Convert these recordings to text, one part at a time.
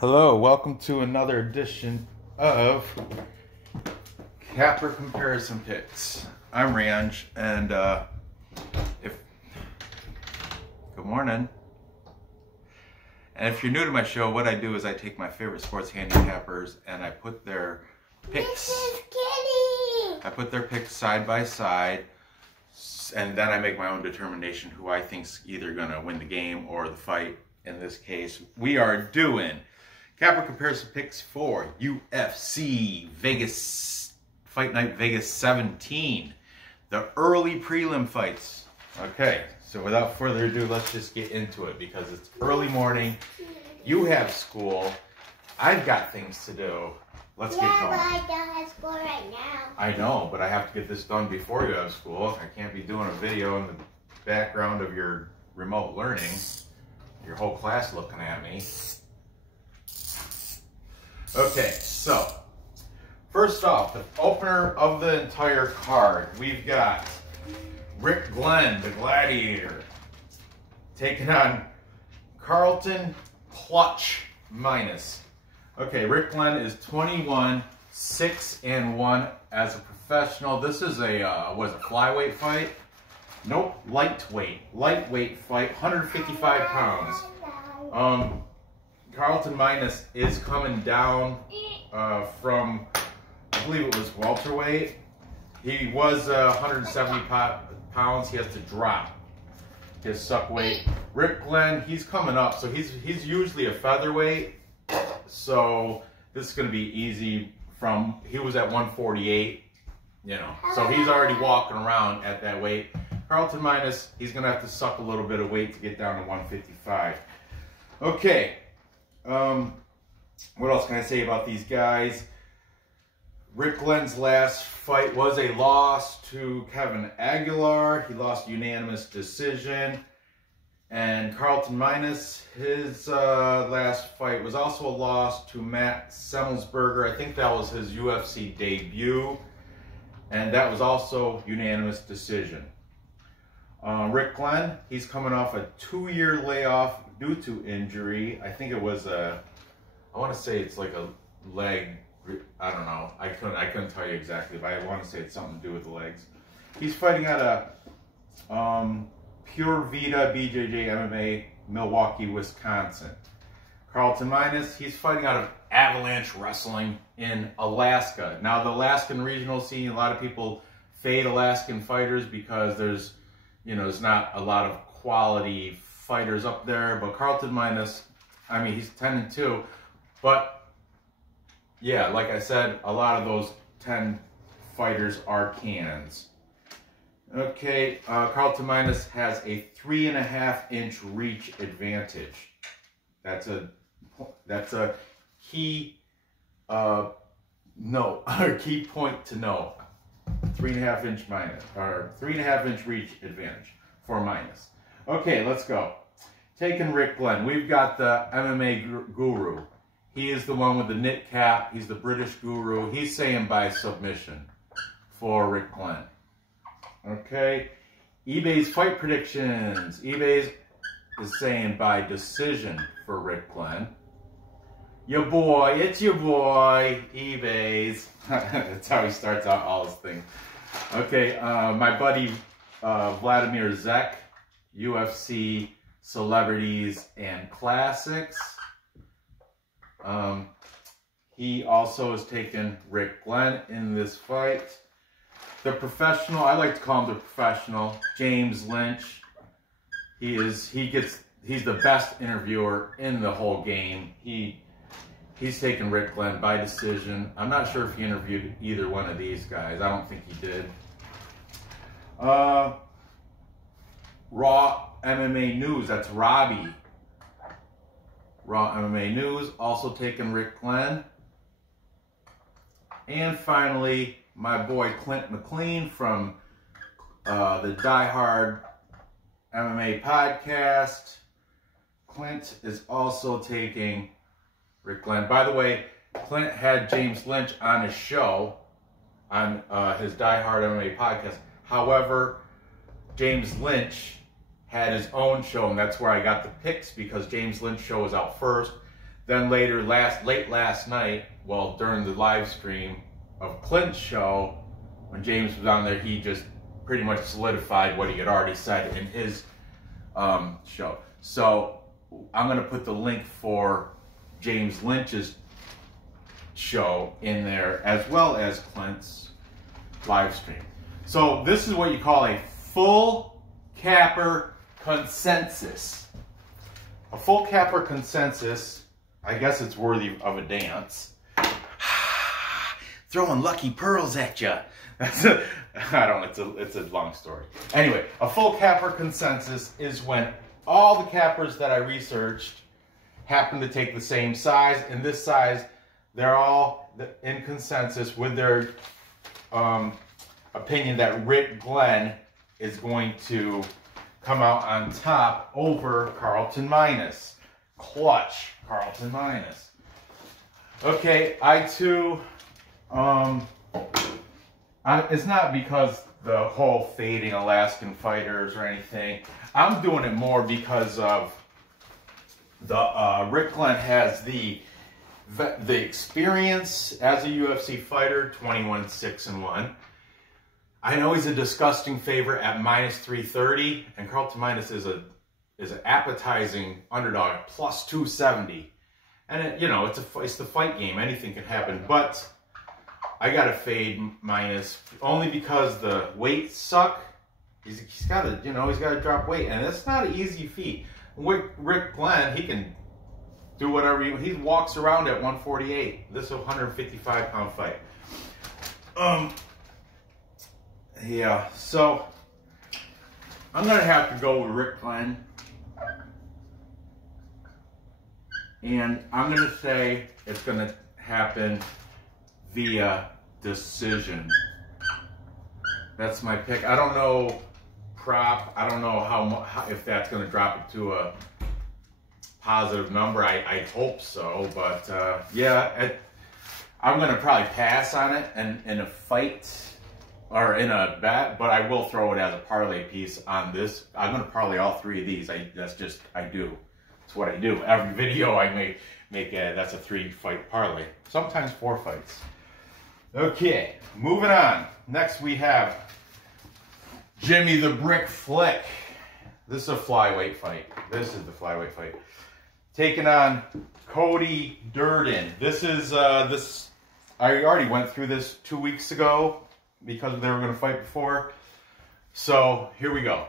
Hello, welcome to another edition of Capper Comparison Picks. I'm Ranj, and good morning. And if you're new to my show, what I do is I take my favorite sports handicappers and I put their picks. This is Kitty. I put their picks side by side, and then I make my own determination who I think's either gonna win the game or the fight. In this case, we are doing Capper Comparison Picks for UFC Vegas Fight Night Vegas 17. The early prelim fights. Okay, so without further ado, let's just get into it because it's early morning. You have school. I've got things to do. Let's get going. But I don't have school right now. I know, but I have to get this done before you have school. I can't be doing a video in the background of your remote learning. Your whole class looking at me. Okay, so first off, the opener of the entire card, we've got Rick Glenn, the Gladiator, taking on Carlton Clutch Minus. Okay, Rick Glenn is 21, 6-1 as a professional. This is a flyweight fight? Nope, lightweight fight, 155 pounds. Carlton Minus is coming down from, I believe it was welterweight. He was 170 pounds. He has to drop his suck weight. Rick Glenn, he's coming up, so he's usually a featherweight. So this is going to be easy. He was at 148, so he's already walking around at that weight. Carlton Minus, he's going to have to suck a little bit of weight to get down to 155. Okay. What else can I say about these guys? Rick Glenn's last fight was a loss to Kevin Aguilar. He lost unanimous decision. And Carlton Minus, his last fight was also a loss to Matt Semmelsberger. I think that was his UFC debut. And that was also unanimous decision. Rick Glenn, he's coming off a 2-year layoff due to injury. I think it was I want to say it's like a leg, I don't know. I couldn't tell you exactly, but I want to say it's something to do with the legs. He's fighting out of Pure Vita BJJ MMA, Milwaukee, Wisconsin. Carlton Minus, he's fighting out of Avalanche Wrestling in Alaska. Now, the Alaskan regional scene, a lot of people fade Alaskan fighters because there's not a lot of quality fighters up there. But Carlton Minus, I mean, he's 10-2. But, yeah, like I said, a lot of those 10 fighters are cans. Okay, Carlton Minus has a 3.5-inch reach advantage. That's a key key point to know. 3.5-inch minus, or 3.5-inch reach advantage for Minus. Okay, let's go. Taking Rick Glenn, we've got the MMA guru. He is the one with the knit cap. He's the British guru. He's saying by submission for Rick Glenn. Okay, eBay's fight predictions. eBay's is saying by decision for Rick Glenn. Your boy, it's your boy, eBay's. That's how he starts out all his things. Okay, my buddy Vladimir Zek, UFC Celebrities and Classics. He also has taken Rick Glenn in this fight. The professional, I like to call him the professional, James Lynch. He's the best interviewer in the whole game. He's taken Rick Glenn by decision. I'm not sure if he interviewed either one of these guys. I don't think he did. Raw MMA News, that's Robbie. Raw MMA News, also taking Rick Glenn. And finally, my boy Clint McLean from the Die Hard MMA podcast. Clint is also taking Rick Glenn. By the way, Clint had James Lynch on his show, on his Die Hard MMA podcast. However, James Lynch had his own show, and that's where I got the picks because James Lynch's show was out first. Then later, late last night, well, during the live stream of Clint's show, when James was on there, he just pretty much solidified what he had already said in his show. So I'm going to put the link for James Lynch's show in there, as well as Clint's live stream. So this is what you call a full capper consensus. A full capper consensus, I guess it's worthy of a dance. Throwing lucky pearls at you. It's a long story. Anyway, a full capper consensus is when all the cappers that I researched happen to take the same size. In this size, they're all in consensus with their opinion that Rick Glenn is going to come out on top over Carlton minus. Clutch, Carlton minus. Okay, I too, it's not because the whole fading Alaskan fighters or anything. I'm doing it more because of the Rick Glenn has the experience as a UFC fighter, 21-6-1. I know he's a disgusting favorite at -330, and Carlton minus is an appetizing underdog at +270. And it's the fight game. Anything can happen, but I got to fade minus only because the weights suck. He's got to drop weight, and it's not an easy feat. Rick Glenn, he can do whatever he walks around at 148. This is a 155-pound fight. Yeah, so I'm gonna have to go with Rick Glenn, and I'm gonna say it's gonna happen via decision. That's my pick. I don't know prop. I don't know how if that's gonna drop it to a positive number. I hope so, but yeah, I'm gonna probably pass on it in a fight or in a bet, but I will throw it as a parlay piece on this. I'm gonna parlay all three of these. I do. It's what I do. Every video I make that's a 3-fight parlay. Sometimes 4 fights. Okay, moving on. Next we have Jimmy the Brick Flick. This is a flyweight fight. This is the flyweight fight. Taking on Cody Durden. This is I already went through this 2 weeks ago because they were going to fight before. So here we go.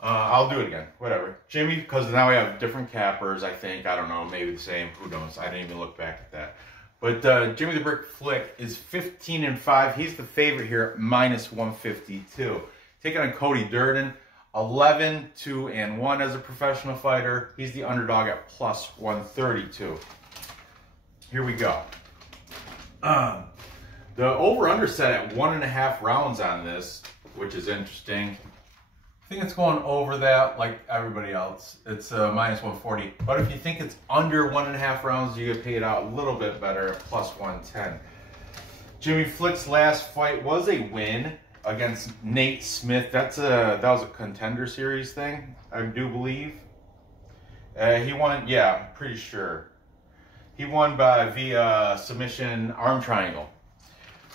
I'll do it again. Whatever. Jimmy, because now we have different cappers, I think. I don't know. Maybe the same. Who knows? I didn't even look back at that. But Jimmy the Brick Flick is 15-5. He's the favorite here at -152. Taking on Cody Durden, 11-2-1 as a professional fighter. He's the underdog at +132. Here we go. The over-under set at 1.5 rounds on this, which is interesting. I think it's going over that like everybody else. It's -140. But if you think it's under 1.5 rounds, you get paid out a little bit better at +110. Jimmy Flick's last fight was a win against Nate Smith. That was a Contender Series thing, I do believe. He won, yeah, I'm pretty sure. He won via submission arm triangle.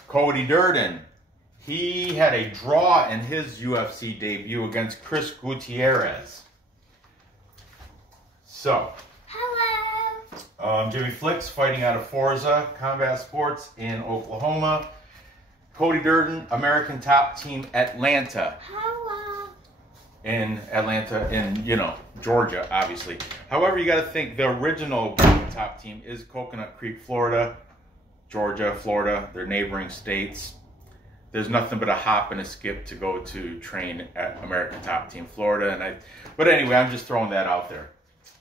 Cody Durden, he had a draw in his UFC debut against Chris Gutierrez. So, hello. Jimmy Flick's fighting out of Forza Combat Sports in Oklahoma. Cody Durden, American Top Team Atlanta. Hello. In Atlanta, in Georgia, obviously. However, you got to think the original Top Team is Coconut Creek, Florida. Georgia, Florida, they're neighboring states. There's nothing but a hop and a skip to go to train at American Top Team Florida. But anyway, I'm just throwing that out there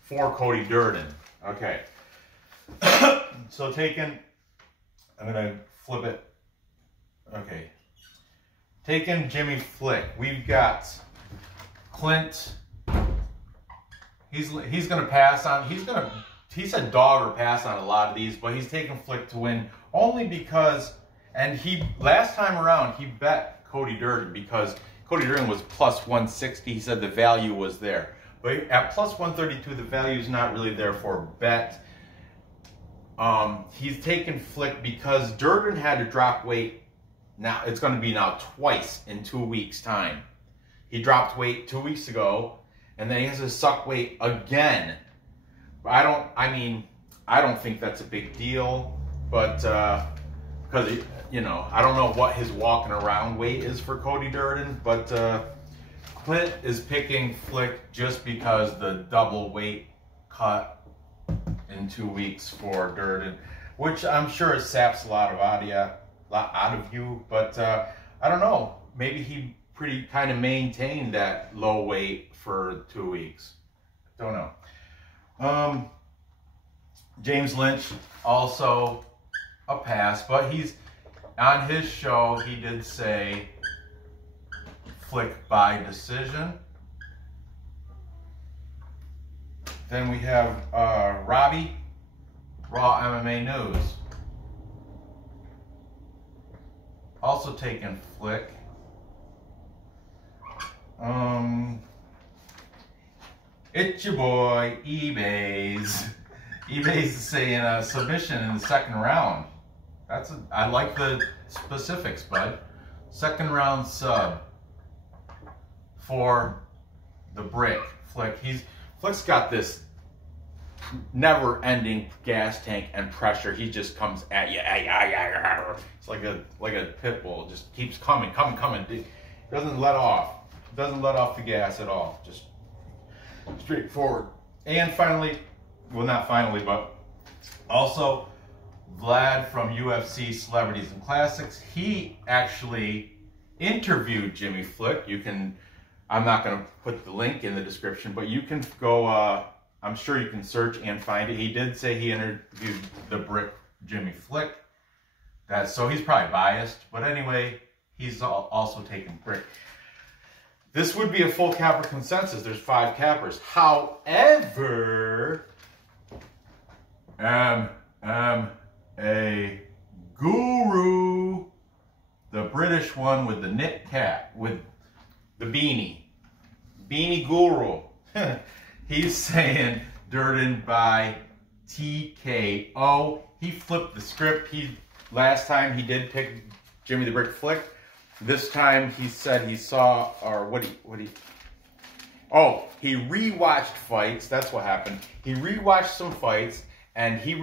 for Cody Durden. Okay. So I'm gonna flip it. Okay. Taking Jimmy Flick, we've got Clint. He's gonna pass on. He said dog or pass on a lot of these, but he's taking Flick to win only because, and last time around he bet Cody Durden because Cody Durden was +160. He said the value was there, but at +132 the value is not really there for a bet. he's taken Flick because Durden had to drop weight. Now it's going to be now twice in 2 weeks' time. He dropped weight 2 weeks ago, and then he has to suck weight again. I don't think that's a big deal, but because I don't know what his walking around weight is for Cody Durden, but Clint is picking Flick just because the double weight cut in 2 weeks for Durden, which I'm sure it saps a lot out of you, but I don't know. Maybe he pretty kind of maintained that low weight for 2 weeks. Don't know. James Lynch, also a pass, but he's on his show, he did say Flick by decision. Then we have Robbie, Raw MMA News. Also taking Flick. It's your boy, eBay's. eBay's saying submission in the second round. I like the specifics, bud. Second round sub for the brick Flick. Flick's got this never-ending gas tank and pressure. He just comes at you. It's like a pit bull. Just keeps coming. He doesn't let off. Doesn't let off the gas at all. Just straightforward. And finally, well, not finally, but also Vlad from UFC Celebrities and Classics. He actually interviewed Jimmy Flick. I'm not going to put the link in the description, but you can go, I'm sure you can search and find it. He did say he interviewed the brick Jimmy Flick. So he's probably biased, but anyway, he's also taking brick. This would be a full capper consensus. There's 5 cappers. However, a guru, the British one with the knit cap, with the beanie guru, he's saying Durden by TKO. He flipped the script. Last time he did pick Jimmy the Brick Flick. This time he said he saw, or he rewatched fights. That's what happened. He rewatched some fights, and he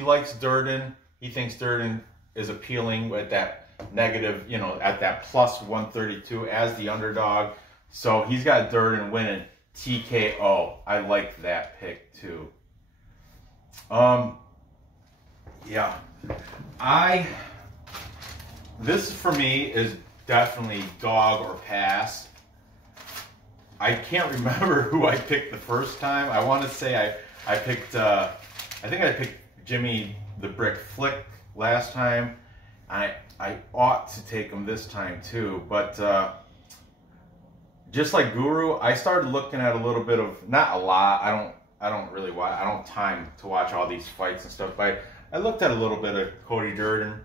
likes Durden. He thinks Durden is appealing at that negative, at that plus 132 as the underdog. So he's got Durden winning TKO. I like that pick too. Yeah. This for me is definitely dog or pass. I can't remember who I picked the first time. I want to say I picked, I think I picked Jimmy the Brick Flick last time. I ought to take him this time too, but just like Guru, I started looking at a little bit of, not a lot, I don't really watch, I don't have time to watch all these fights and stuff, but I looked at a little bit of Cody Durden,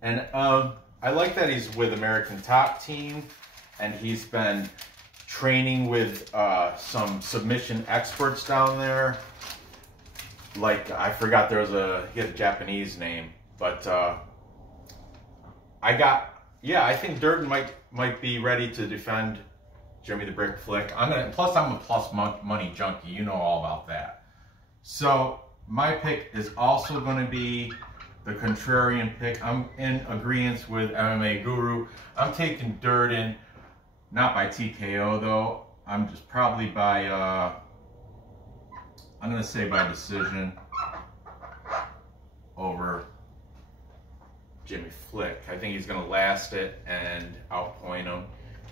and I like that he's with American Top Team, and he's been training with some submission experts down there. Like, I forgot he had a Japanese name, but I think Durden might be ready to defend Jimmy the Brick Flick. Plus I'm a plus money junkie. You know all about that. So my pick is also going to be the contrarian pick. I'm in agreement with MMA Guru. I'm taking Durden, not by TKO though. I'm just probably by, I'm going to say by decision over Jimmy Flick. I think he's going to last it and outpoint him.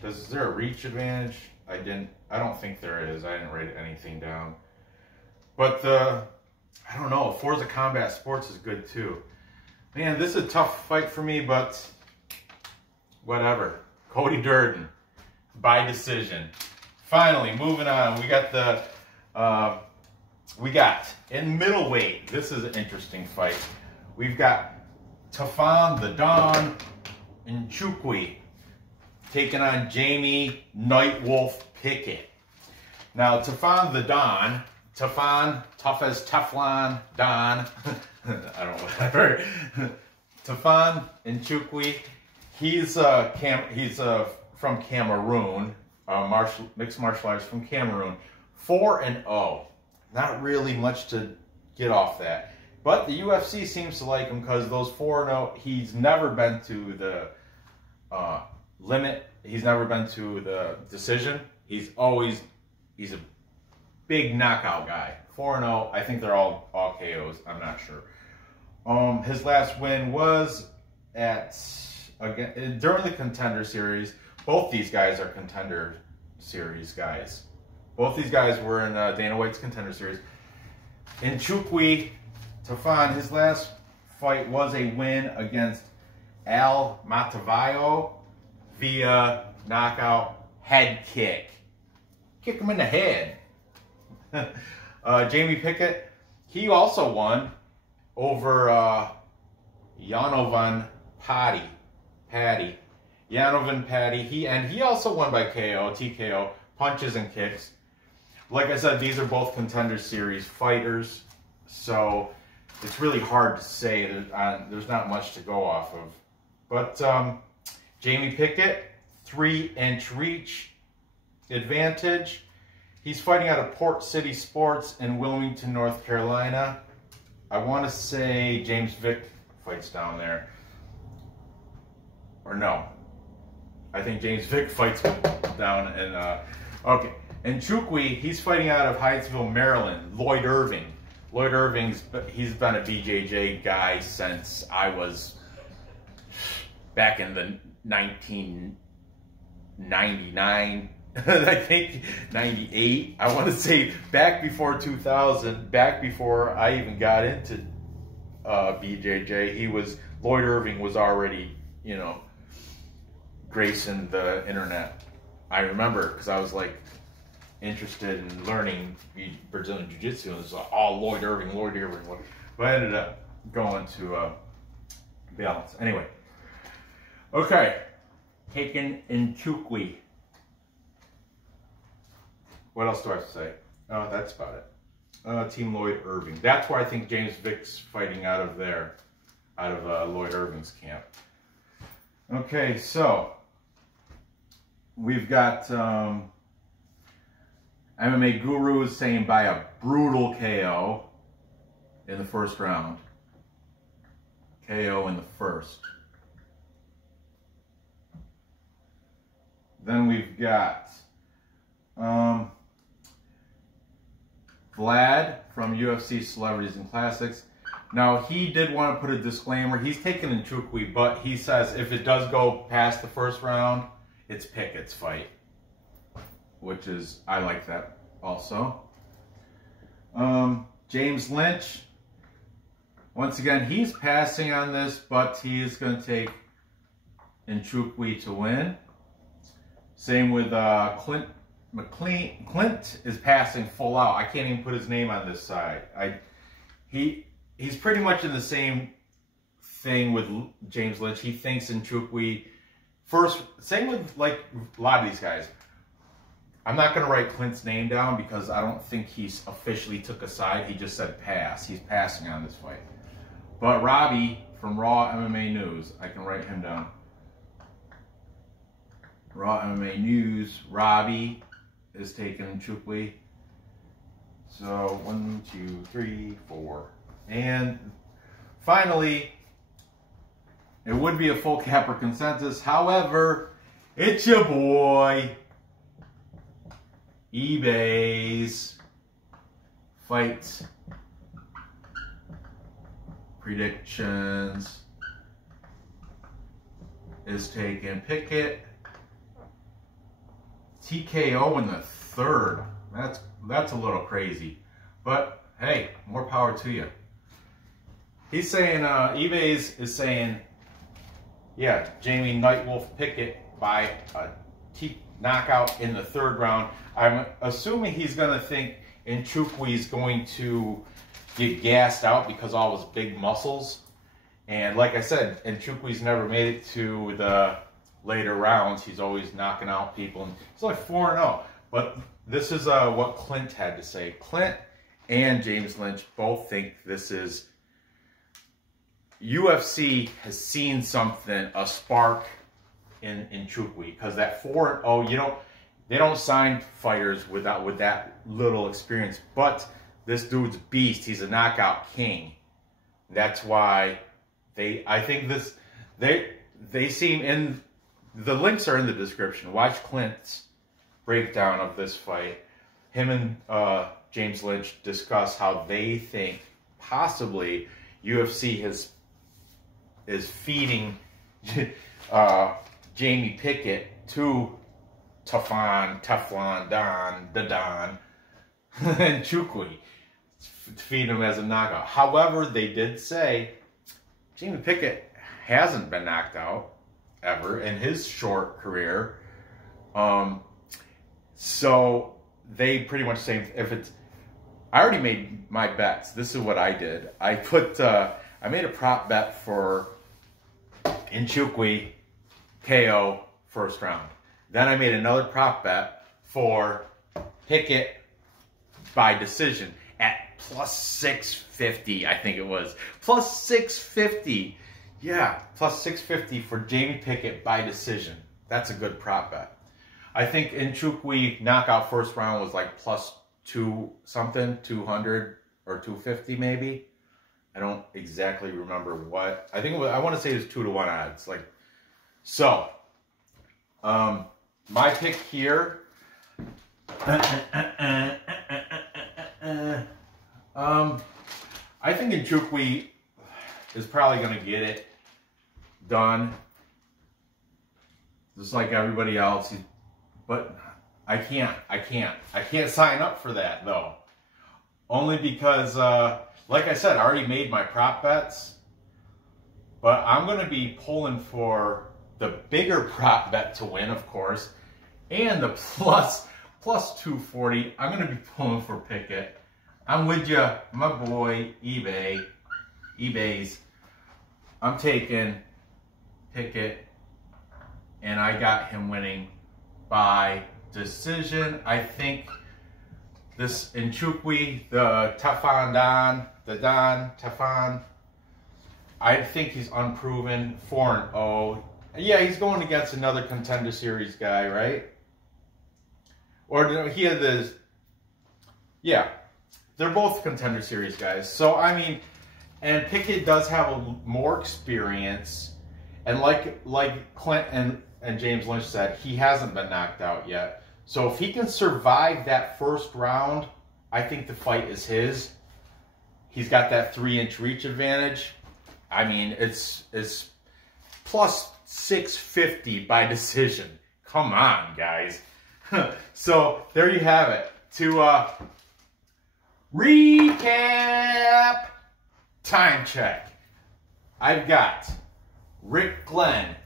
Is there a reach advantage? I don't think there is. I didn't write anything down. But I don't know. Forza Combat Sports is good too. Man, this is a tough fight for me, but whatever. Cody Durden by decision. Finally, moving on. We got in middleweight. This is an interesting fight. We've got Tafon the Don Nchukwi taking on Jamie Nightwolf Pickett. Now, Tafon the Don Tafon, tough as Teflon, Don. I don't know whatever. Tafon Nchukwi. He's from Cameroon. Mixed martial arts from Cameroon. 4-0. Not really much to get off that. But the UFC seems to like him because those 4-0, he's never been to the limit. He's never been to the decision. He's a big knockout guy. 4-0. I think they're all KOs. I'm not sure. His last win was during the Contender Series. Both these guys are Contender Series guys. Both these guys were in Dana White's Contender Series. Nchukwi, Tafon, his last fight was a win against Al Matavayo via knockout head kick. Kick him in the head. Jamie Pickett, he also won over Yanovan Paddy. Yanovan Paddy. He also won by KO, TKO, punches and kicks. Like I said, these are both Contender Series fighters, so it's really hard to say. There's not much to go off of. But Jamie Pickett, 3-inch reach advantage. He's fighting out of Port City Sports in Wilmington, North Carolina. I want to say James Vick fights down there. Or no. I think James Vick fights down in... okay. Nchukwi, he's fighting out of Hyattsville, Maryland. Lloyd Irving. Lloyd Irving's, he's been a BJJ guy since I was back in the 1999, I think, 98. I want to say back before 2000, back before I even got into BJJ, Lloyd Irving was already, you know, gracing the internet. I remember, because I was like, interested in learning Brazilian Jiu-Jitsu, and it was like, oh, Lloyd Irving. But I ended up going to Balance. Anyway. Okay. Taken Nchukwi. What else do I have to say? That's about it. Team Lloyd Irving. That's where I think James Vick's fighting out of there. Out of Lloyd Irving's camp. Okay, so we've got... MMA Guru is saying by a brutal KO in the first round. KO in the first. Then we've got Vlad from UFC Celebrities and Classics. Now, he did want to put a disclaimer. He's taking Nchukwi, but he says if it does go past the first round, it's Pickett's fight. Which is, I like that also. James Lynch, once again, he's passing on this, but he is going to take Nchukwi to win. Same with Clint McLean. Clint is passing full out. I can't even put his name on this side. He's pretty much in the same thing with James Lynch. He thinks Nchukwi first. Same with like a lot of these guys. I'm not going to write Clint's name down because I don't think he's officially took a side. He just said pass. He's passing on this fight. But Robbie from Raw MMA News, I can write him down. Raw MMA News, Robbie is taking Nchukwi. So 1, 2, 3, 4. And finally, it would be a full capper consensus. However, it's your boy, eBay's fight predictions is taking Pickett. TKO in the third. That's a little crazy. But hey, more power to you. He's saying, eBay's is saying, yeah, Jamie Nightwolf Pickett by a knockout in the third round. I'm assuming he's going to think Nchukwi's going to get gassed out because all his big muscles. And like I said, Nchukwi's never made it to the later rounds. He's always knocking out people. And he's like 4-0. But this is what Clint had to say. Clint and James Lynch both think this is, UFC has seen something, a spark in Nchukwi, because that 4-0, they don't sign fighters with that little experience. But this dude's beast. He's a knockout king. That's why I think they seem in, the links are in the description. Watch Clint's breakdown of this fight. Him and James Lynch discuss how they think possibly UFC is feeding Jamie Pickett to Tafon, Don, and Nchukwi, feed him as a knockout. However, they did say Jamie Pickett hasn't been knocked out ever in his short career. So they pretty much say, I already made my bets. This is what I did. I made a prop bet for Nchukwi KO first round. Then I made another prop bet for Pickett by decision at plus 650, I think it was. Plus 650. Yeah, plus 650 for Jamie Pickett by decision. That's a good prop bet. I think Nchukwi knockout first round was like plus 200 or 250 maybe. I don't exactly remember what. I think it was, I want to say it was 2-1 odds. Like, so, my pick here. I think Nchukwi is probably going to get it done, just like everybody else. But I can't sign up for that though. Only because, like I said, I already made my prop bets. But I'm going to be pulling for the bigger prop bet to win, of course, and the plus 240. I'm going to be pulling for Pickett. I'm with you, my boy, eBay's. I'm taking Pickett, and I got him winning by decision. I think this Nchukwi, the Tafon, Tafon, I think he's unproven, 4-0. Yeah, he's going against another Contender Series guy, right? Or he had this, yeah, they're both Contender Series guys. So, I mean, and Pickett does have more experience. And like Clint and James Lynch said, he hasn't been knocked out yet. So if he can survive that first round, I think the fight is his. He's got that 3-inch reach advantage. I mean, it's plus 650 by decision. Come on, guys. So there you have it. To recap, time check. I've got Rick Glenn,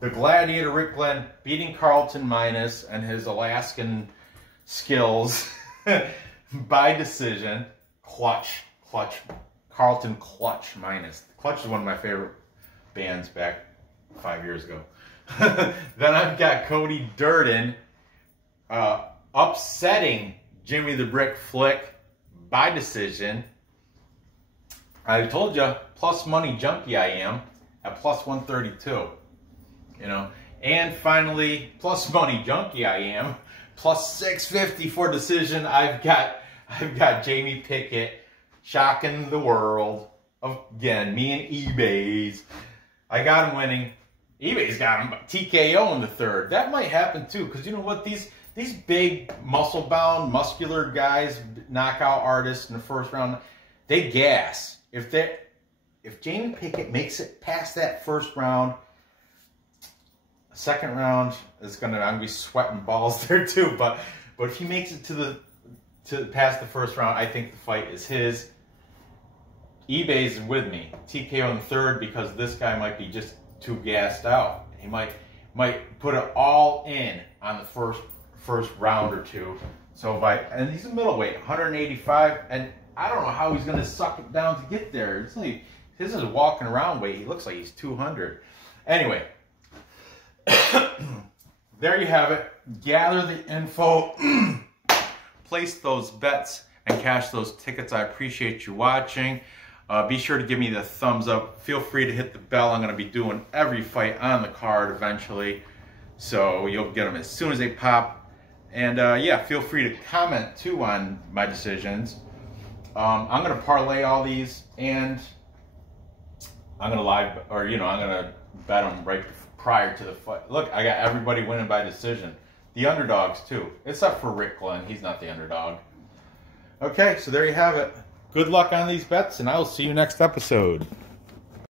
the Gladiator Rick Glenn, beating Carlton minus and his Alaskan skills by decision. Clutch. Carlton Clutch minus. Clutch is one of my favorite bands back 5 years ago. Then I've got Cody Durden upsetting Jimmy the Brick Flick by decision. I told you, plus money junkie I am at plus 132. You know, and finally, plus money junkie I am, plus 650 for decision. I've got Jamie Pickett shocking the world. Again, me and eBay's. I got him winning. eBay's got him TKO in the third. That might happen too, because you know what? These big muscle-bound, muscular guys, knockout artists in the first round, they gas. If Jamie Pickett makes it past that first round, second round is I'm gonna be sweating balls there too. But if he makes it to past the first round, I think the fight is his. eBay's with me. TKO in the third, because this guy might be just too gassed out. He might put it all in on the first round or two. So and he's a middleweight, 185, and I don't know how he's gonna suck it down to get there. It's like, his is a walking around weight. He looks like he's 200. Anyway, there you have it. Gather the info. Place those bets and cash those tickets. I appreciate you watching. Be sure to give me the thumbs up. Feel free to hit the bell. I'm going to be doing every fight on the card eventually, so you'll get them as soon as they pop. And yeah, feel free to comment too on my decisions. I'm going to parlay all these, and I'm going to live, or I'm going to bet them right prior to the fight. Look, I got everybody winning by decision. The underdogs too, except for Rick Glenn. He's not the underdog. Okay, so there you have it. Good luck on these bets, and I will see you next episode.